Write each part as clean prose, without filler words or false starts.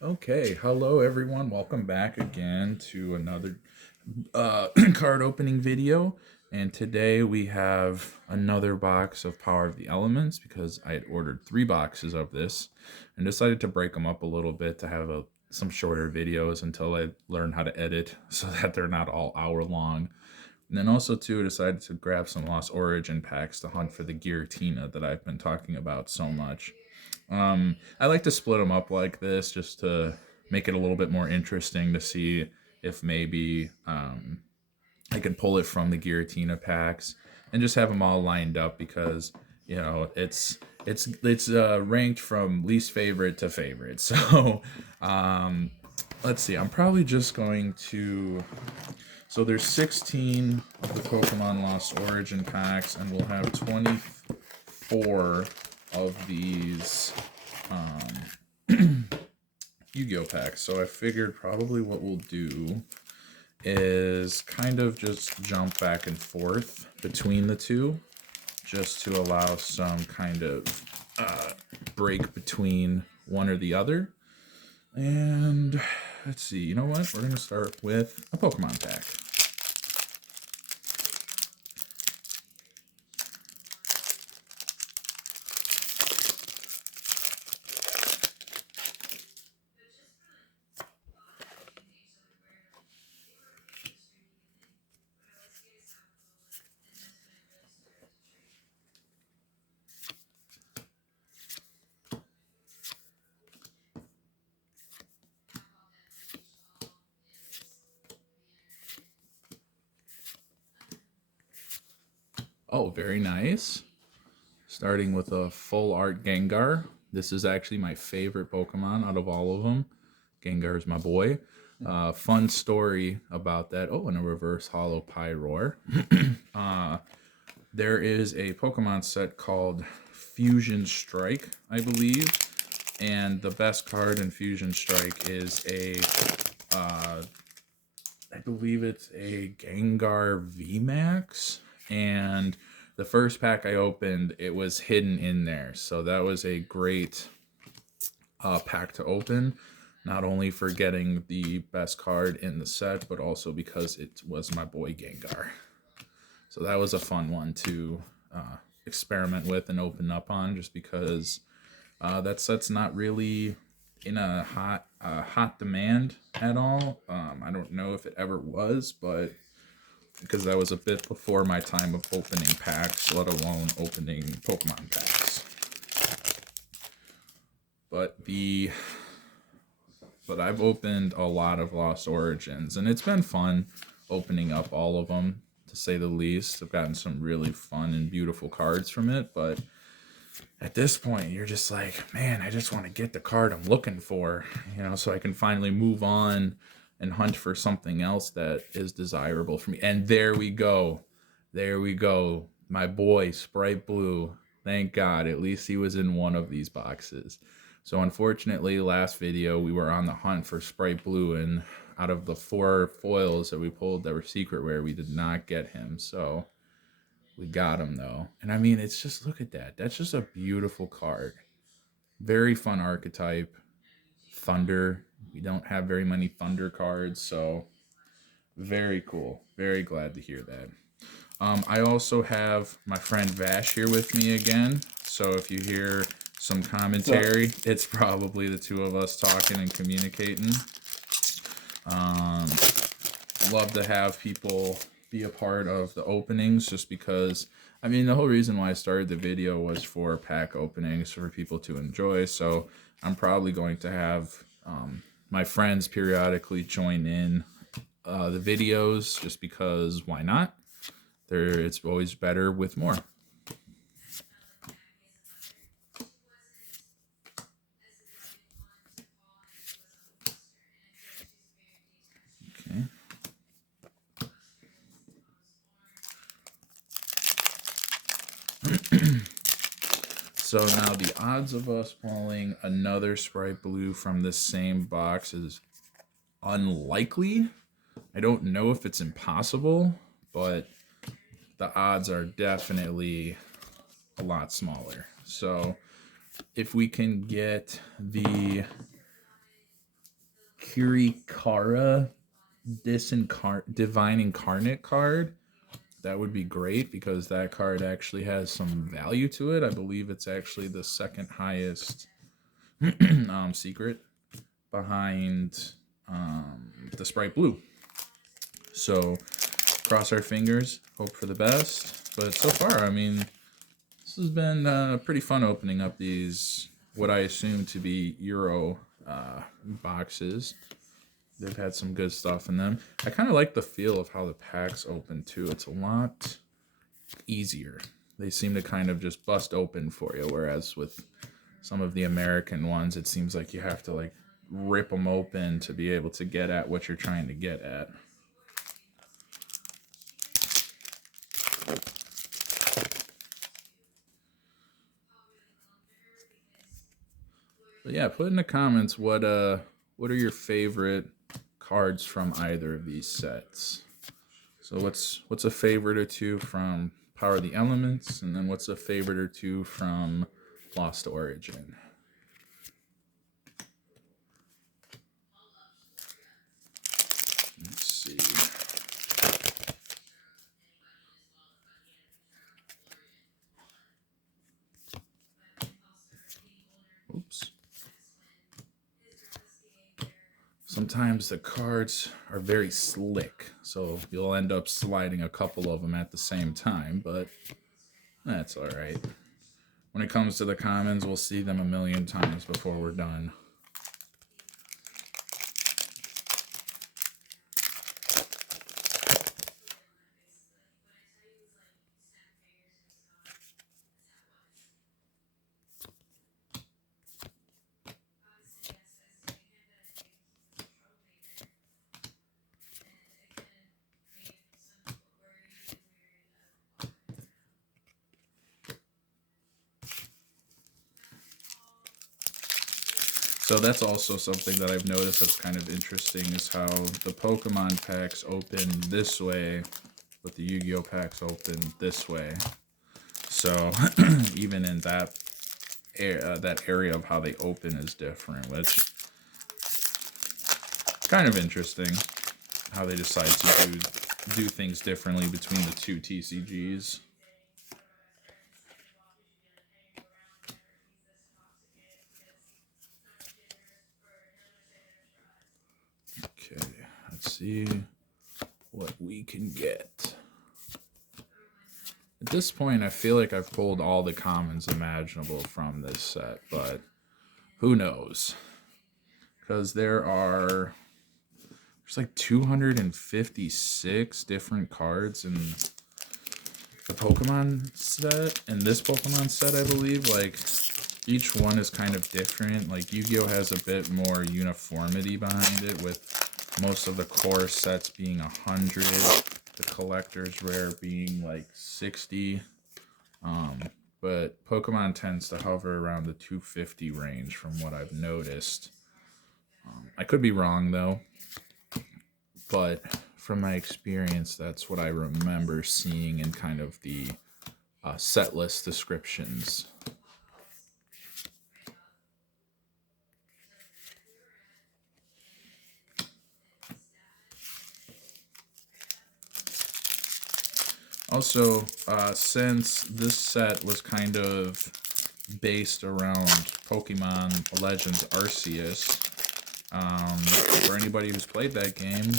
Okay, hello everyone. Welcome back again to another card opening video. And today we have another box of Power of the Elements because I had ordered 3 boxes of this and decided to break them up a little bit to have some shorter videos until I learn how to edit so that they're not all hour long. And then also too, I decided to grab some Lost Origin packs to hunt for the Giratina that I've been talking about so much. I like to split them up like this just to make it a little bit more interesting to see if maybe I can pull it from the Giratina packs and just have them all lined up because it's ranked from least favorite to favorite. So um, let's see. I'm probably just going to. So there's 16 of the Pokemon Lost Origin packs, and we'll have 24 of these Yu-Gi-Oh packs. So I figured probably what we'll do is kind of just jump back and forth between the two just to allow some kind of break between one or the other. And let's see, you know what? We're going to start with a Pokemon pack. Oh, very nice. Starting with a full art Gengar. This is actually my favorite Pokemon out of all of them. Gengar is my boy. Fun story about that. Oh, and a reverse hollow Pyroar. There is a Pokemon set called Fusion Strike, I believe. And the best card in Fusion Strike is I believe it's a Gengar VMAX. And the first pack I opened, it was hidden in there. So that was a great pack to open. Not only for getting the best card in the set, but also because it was my boy Gengar. So that was a fun one to experiment with and open up on, just because that set's not really in a hot demand at all. I don't know if it ever was, but because that was a bit before my time of opening packs, let alone opening Pokemon packs. But I've opened a lot of Lost Origins, and it's been fun opening up all of them, to say the least. I've gotten some really fun and beautiful cards from it, but at this point, you're just like, man, I just want to get the card I'm looking for, so I can finally move on and hunt for something else that is desirable for me. And there we go. There we go. My boy, Sprite Blue. Thank God. At least he was in one of these boxes. So unfortunately, last video, we were on the hunt for Sprite Blue, and out of the 4 foils that we pulled that were secret rare, we did not get him. So we got him though. And I mean, it's just, look at that. That's just a beautiful card. Very fun archetype. Thunder. We don't have very many Thunder cards, so very cool. Very glad to hear that. I also have my friend Vash here with me again. So if you hear some commentary, it's probably the two of us talking and communicating. Love to have people be a part of the openings, just because, I mean, the whole reason why I started the video was for pack openings for people to enjoy. So I'm probably going to have my friends periodically join in the videos, just because why not? It's always better with more. Okay. So now the odds of us pulling another Sprite Blue from this same box is unlikely. I don't know if it's impossible, but the odds are definitely a lot smaller. So if we can get the Kirikara Divine Incarnate card, that would be great because that card actually has some value to it. I believe it's actually the second highest secret behind the Sprite Blue. So cross our fingers, hope for the best. But so far, I mean, this has been pretty fun opening up these, what I assume to be Euro boxes. They've had some good stuff in them. I kind of like the feel of how the packs open too. It's a lot easier. They seem to kind of just bust open for you, whereas with some of the American ones, it seems like you have to like rip them open to be able to get at what you're trying to get at. But yeah, put in the comments what are your favorite cards from either of these sets. So what's a favorite or two from Power of the Elements, and then what's a favorite or two from Lost Origin? Let's see. Oops. Sometimes the cards are very slick, so you'll end up sliding a couple of them at the same time, but that's all right. When it comes to the commons, we'll see them a million times before we're done. So that's also something that I've noticed that's kind of interesting, is how the Pokemon packs open this way, but the Yu-Gi-Oh packs open this way. So even in that area of how they open is different, which kind of interesting how they decide to do things differently between the two TCGs. Okay, let's see what we can get. At this point, I feel like I've pulled all the commons imaginable from this set, but who knows? Because there's like 256 different cards in the Pokemon set. In this Pokemon set, I believe, like, each one is kind of different. Like, Yu-Gi-Oh has a bit more uniformity behind it, with most of the core sets being 100, the collector's rare being like 60. But Pokemon tends to hover around the 250 range from what I've noticed. I could be wrong though, but from my experience, that's what I remember seeing in kind of the set list descriptions. Also, since this set was kind of based around Pokemon Legends Arceus, for anybody who's played that game,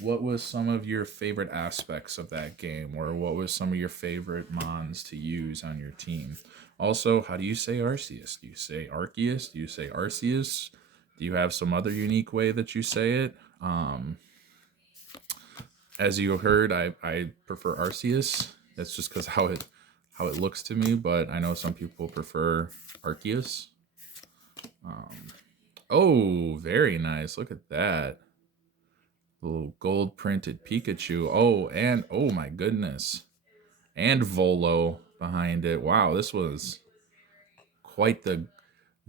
what was some of your favorite aspects of that game, or what was some of your favorite mons to use on your team? Also, how do you say Arceus? Do you say Arceus? Do you say Arceus? Do you have some other unique way that you say it? As you heard, I prefer Arceus. That's just because how it looks to me, but I know some people prefer Arceus. Oh, very nice. Look at that. Little gold printed Pikachu. Oh, and oh my goodness. And Volo behind it. Wow, this was quite the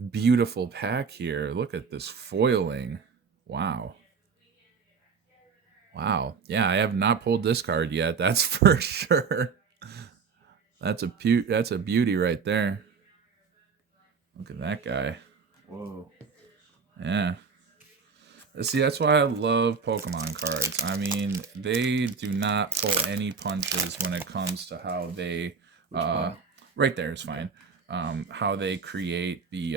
beautiful pack here. Look at this foiling. Wow. Wow. Yeah, I have not pulled this card yet. That's for sure. That's a beauty right there. Look at that guy. Whoa. Yeah. See, that's why I love Pokemon cards. I mean, they do not pull any punches when it comes to how they, uh, right there is fine. How they create the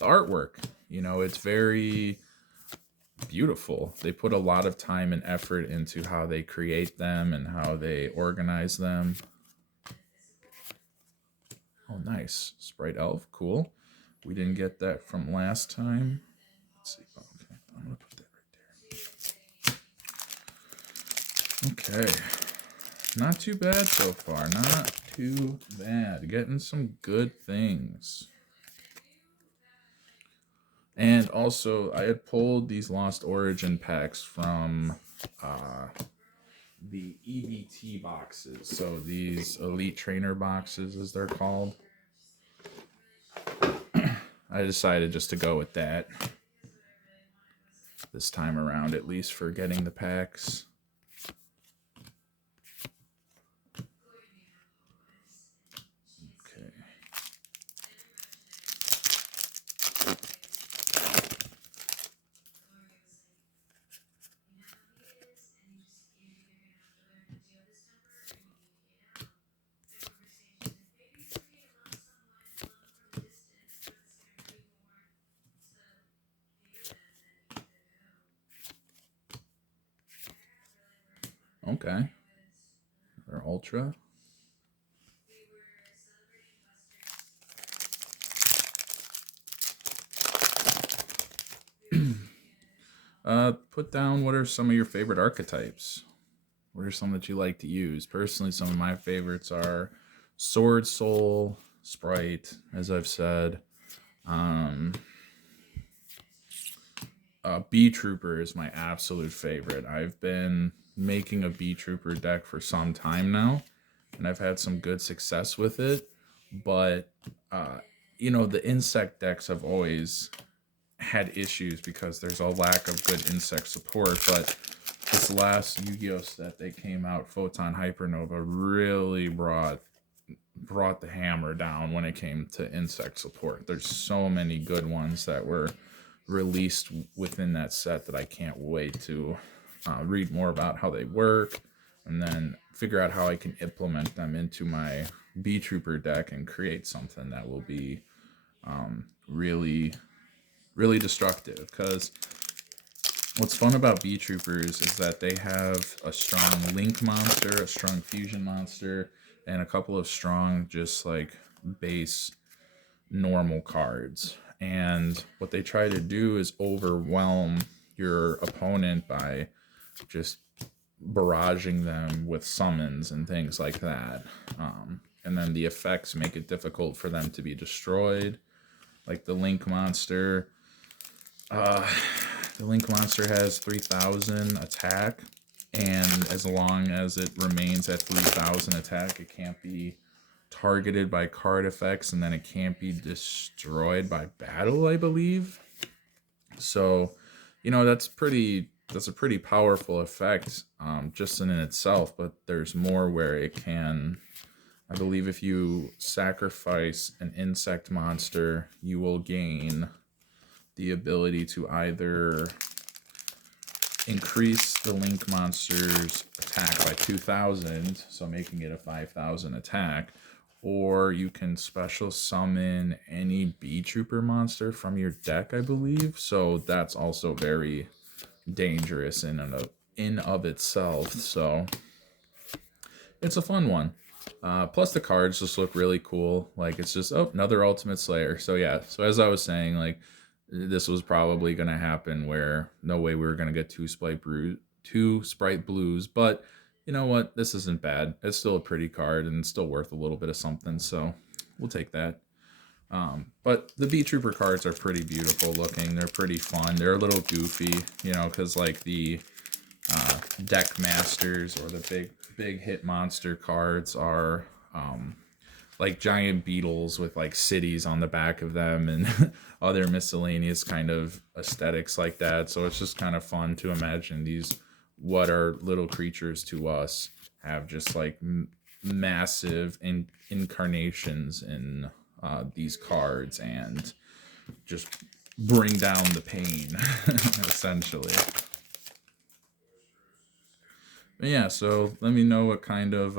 artwork. You know, it's very beautiful. They put a lot of time and effort into how they create them and how they organize them. Oh, nice. Sprite Elf. Cool. We didn't get that from last time. Let's see. Oh, okay. I'm going to put that right there. Okay. Not too bad so far. Not too bad. Getting some good things. And also, I had pulled these Lost Origin packs from the EVT boxes. So these Elite Trainer boxes, as they're called. I decided just to go with that this time around, at least for getting the packs. Okay. Okay. They're Ultra. Put down what are some of your favorite archetypes? What are some that you like to use? Personally, some of my favorites are Sword Soul, Sprite, as I've said. Bee Trooper is my absolute favorite. I've been making a Bee Trooper deck for some time now, and I've had some good success with it. But, you know, the insect decks have always had issues because there's a lack of good insect support. But this last Yu-Gi-Oh set that came out, Photon Hypernova, really brought the hammer down when it came to insect support. There's so many good ones that were released within that set that I can't wait to read more about how they work and then figure out how I can implement them into my Bee Trooper deck and create something that will be really, really destructive. Because what's fun about Bee Troopers is that they have a strong Link monster, a strong Fusion monster, and a couple of strong, just like base normal cards. And what they try to do is overwhelm your opponent by just barraging them with summons and things like that. And then the effects make it difficult for them to be destroyed. Like the Link monster. The Link monster has 3,000 attack. And as long as it remains at 3,000 attack, it can't be targeted by card effects, and then it can't be destroyed by battle, I believe. So, you know, that's a pretty powerful effect, just in itself. But there's more where it can. I believe if you sacrifice an insect monster, you will gain the ability to either increase the Link monster's attack by 2,000, so making it a 5,000 attack, or you can special summon any Bee Trooper monster from your deck, I believe. So that's also very dangerous in of itself. So it's a fun one. Plus the cards just look really cool. Like it's just another Ultimate Slayer. So yeah. So as I was saying, like this was probably gonna happen where no way we were gonna get two Sprite Blues, but you know what? This isn't bad. It's still a pretty card and still worth a little bit of something, so we'll take that. But the Bee Trooper cards are pretty beautiful looking. They're pretty fun. They're a little goofy, you know, because like the Deck Masters or the big hit monster cards are like giant beetles with like cities on the back of them and other miscellaneous kind of aesthetics like that. So it's just kind of fun to imagine these what are little creatures to us have just like massive incarnations in these cards. And just bring down the pain, essentially. But yeah, so let me know what kind of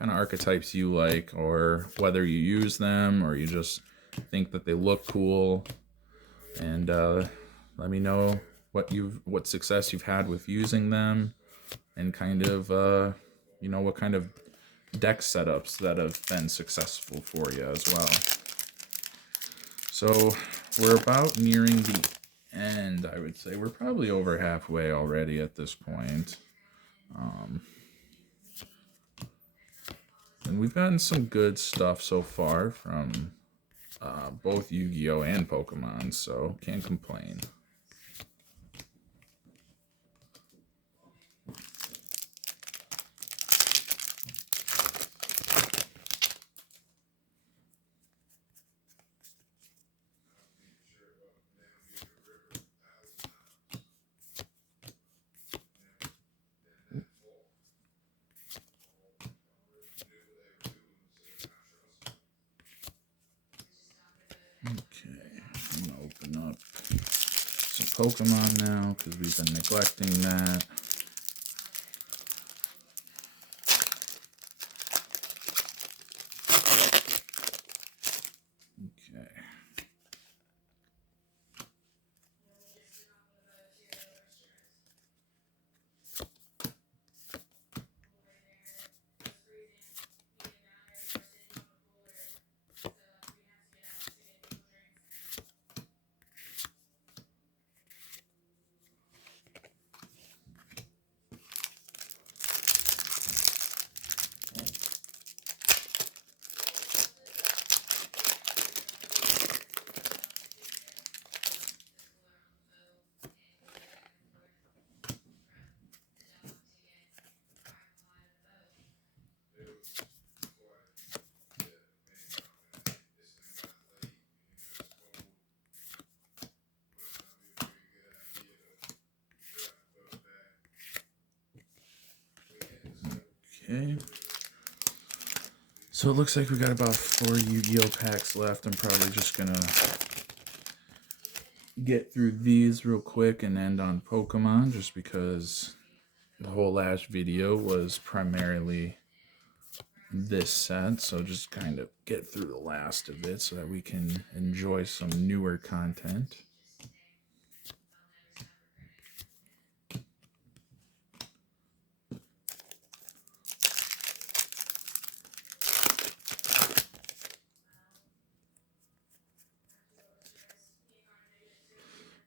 archetypes you like, or whether you use them or you just think that they look cool, and let me know what success you've had with using them, and kind of what kind of deck setups that have been successful for you as well. So we're about nearing the end. I would say we're probably over halfway already at this point. And we've gotten some good stuff so far from both Yu-Gi-Oh! And Pokemon, so can't complain. Okay, I'm gonna open up some Pokemon now because we've been neglecting that. Okay. Okay. So it looks like we got about 4 Yu-Gi-Oh packs left. I'm probably just gonna get through these real quick and end on Pokemon, just because the whole last video was primarily this set. So just kind of get through the last of it so that we can enjoy some newer content.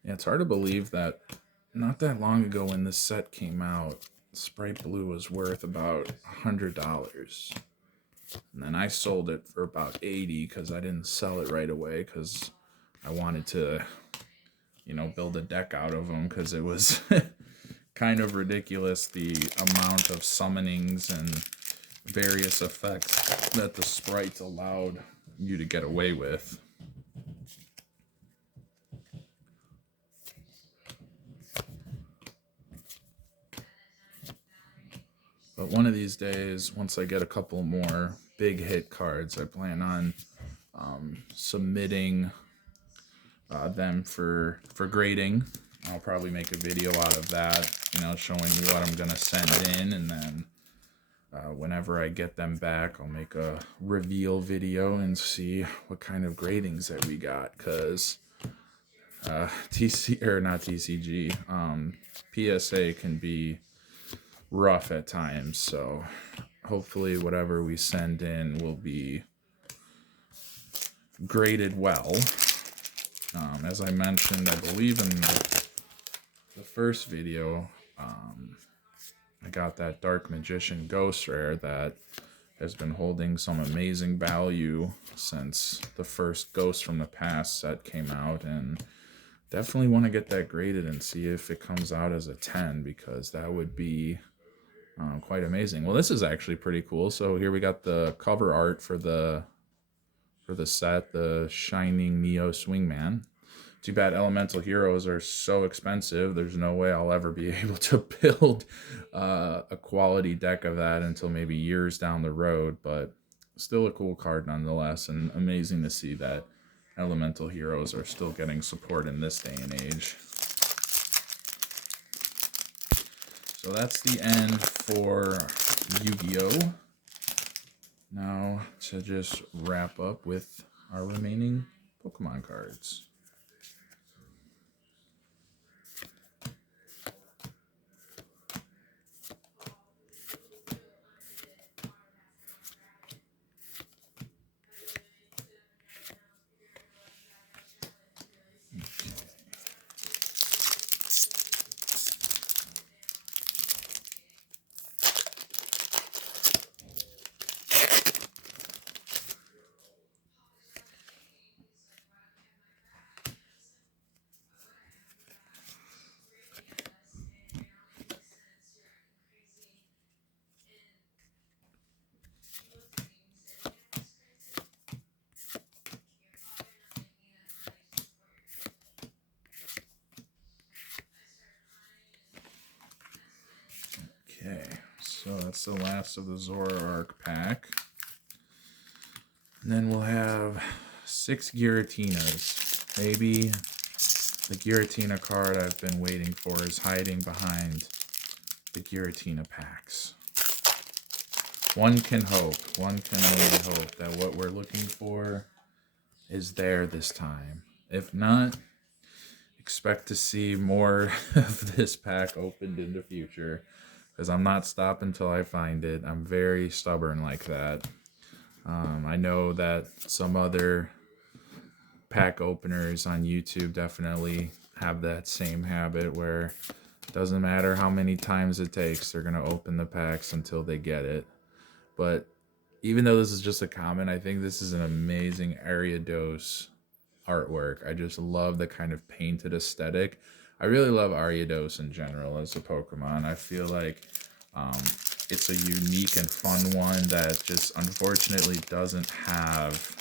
Yeah, it's hard to believe that not that long ago when this set came out, Sprite Blue was worth about $100. And then I sold it for about 80 because I didn't sell it right away because I wanted to, build a deck out of them, because it was kind of ridiculous the amount of summonings and various effects that the sprites allowed you to get away with. But one of these days, once I get a couple more big hit cards, I plan on submitting them for grading. I'll probably make a video out of that, showing what I'm gonna send in, and then whenever I get them back, I'll make a reveal video and see what kind of gradings that we got, because TC or not TCG, PSA can be rough at times. So hopefully whatever we send in will be graded well. As I mentioned, I believe in the first video, I got that Dark Magician Ghost Rare that has been holding some amazing value since the first Ghost from the Past set came out, and definitely want to get that graded and see if it comes out as a 10, because that would be quite amazing. Well, this is actually pretty cool. So here we got the cover art for the set, the Shining Neo Swingman. Too bad Elemental Heroes are so expensive. There's no way I'll ever be able to build a quality deck of that until maybe years down the road, but still a cool card nonetheless, and amazing to see that elemental heroes are still getting support in this day and age. So that's the end for Yu-Gi-Oh! Now to just wrap up with our remaining Pokemon cards. Okay, so that's the last of the Zoroark pack. And then we'll have 6 Giratinas. Maybe the Giratina card I've been waiting for is hiding behind the Giratina packs. One can hope. One can only hope that what we're looking for is there this time. If not, expect to see more of this pack opened in the future, because I'm not stopping until I find it. I'm very stubborn like that. I know that some other pack openers on YouTube definitely have that same habit where it doesn't matter how many times it takes, they're going to open the packs until they get it. But even though this is just a comment, I think this is an amazing Ariados artwork. I just love the kind of painted aesthetic. I really love Ariados in general as a Pokemon. I feel like it's a unique and fun one that just unfortunately doesn't have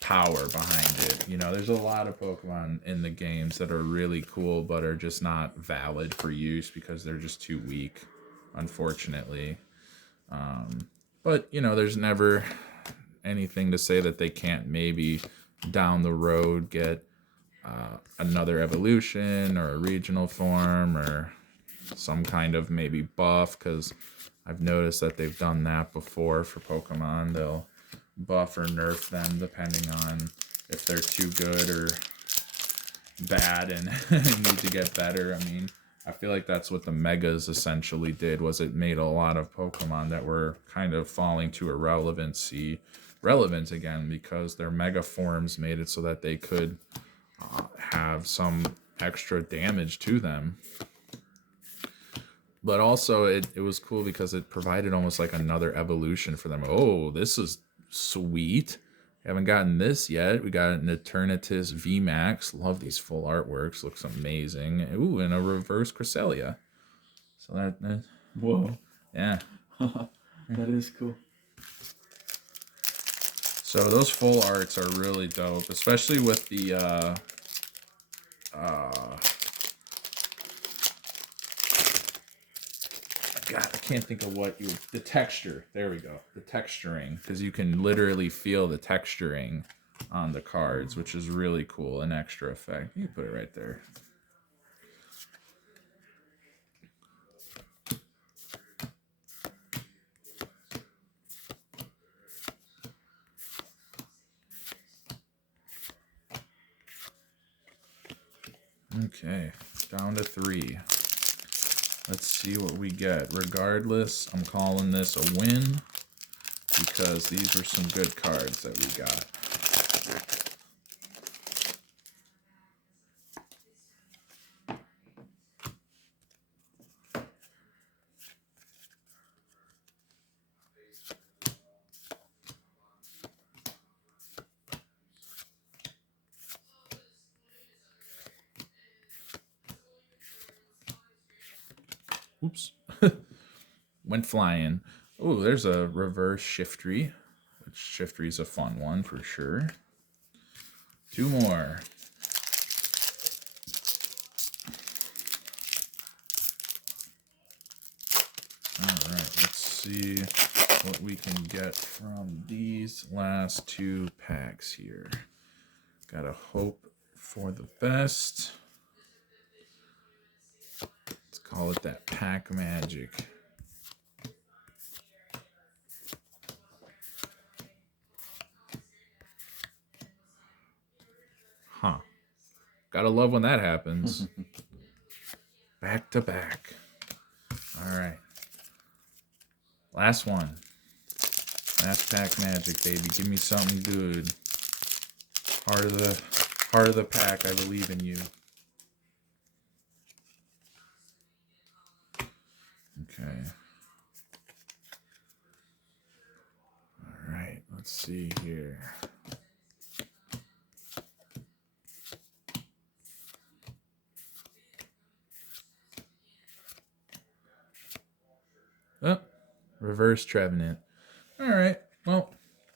power behind it. You know, there's a lot of Pokemon in the games that are really cool but are just not valid for use because they're just too weak, unfortunately. But, you know, there's never anything to say that they can't maybe down the road get another evolution or a regional form or some kind of maybe buff, because I've noticed that they've done that before for Pokemon. They'll buff or nerf them depending on if they're too good or bad and need to get better. I mean, I feel like that's what the Megas essentially did, was it made a lot of Pokemon that were kind of falling to relevant again, because their Mega forms made it so that they could have some extra damage to them. But also it was cool because it provided almost like another evolution for them. Oh, this is sweet. We haven't gotten this yet. We got an Eternatus VMAX. Love these full artworks. Looks amazing. Ooh, and a reverse Cresselia. So that whoa. Yeah. That is cool. So those full arts are really dope, especially with the God, I can't think of the texture. There we go. The texturing, because you can literally feel the texturing on the cards, which is really cool. An extra effect. You can put it right there. Okay, down to 3. Let's see what we get. Regardless, I'm calling this a win because these were some good cards that we got. Oops. Went flying. Oh, there's a reverse Shiftry. Shiftry's a fun one for sure. 2 more. Alright, let's see what we can get from these last 2 packs here. Gotta hope for the best. Let's call it that pack magic. Huh. Gotta love when that happens. Back to back. All right. Last one. Last pack magic, baby. Give me something good. Heart of the pack. I believe in you. Okay. All right. Let's see here. Oh, reverse Trevenant. All right. Well,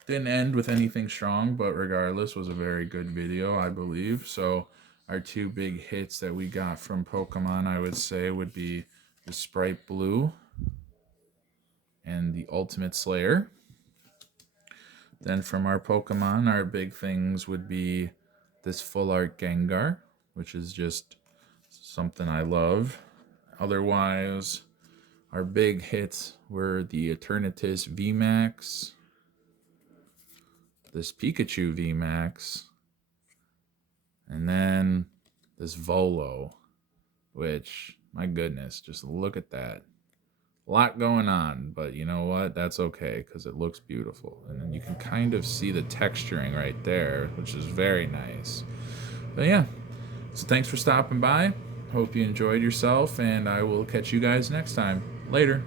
didn't end with anything strong, but regardless, was a very good video, I believe. So our two big hits that we got from Pokemon, I would say, would be the Sprite Blue and the Ultimate Slayer. Then from our Pokemon, our big things would be this Full Art Gengar, which is just something I love. Otherwise, our big hits were the Eternatus VMAX, this Pikachu VMAX, and then this Volo, which, my goodness, just look at that. A lot going on, but you know what? That's okay because it looks beautiful. And then you can kind of see the texturing right there, which is very nice. But yeah, so thanks for stopping by. Hope you enjoyed yourself, and I will catch you guys next time. Later.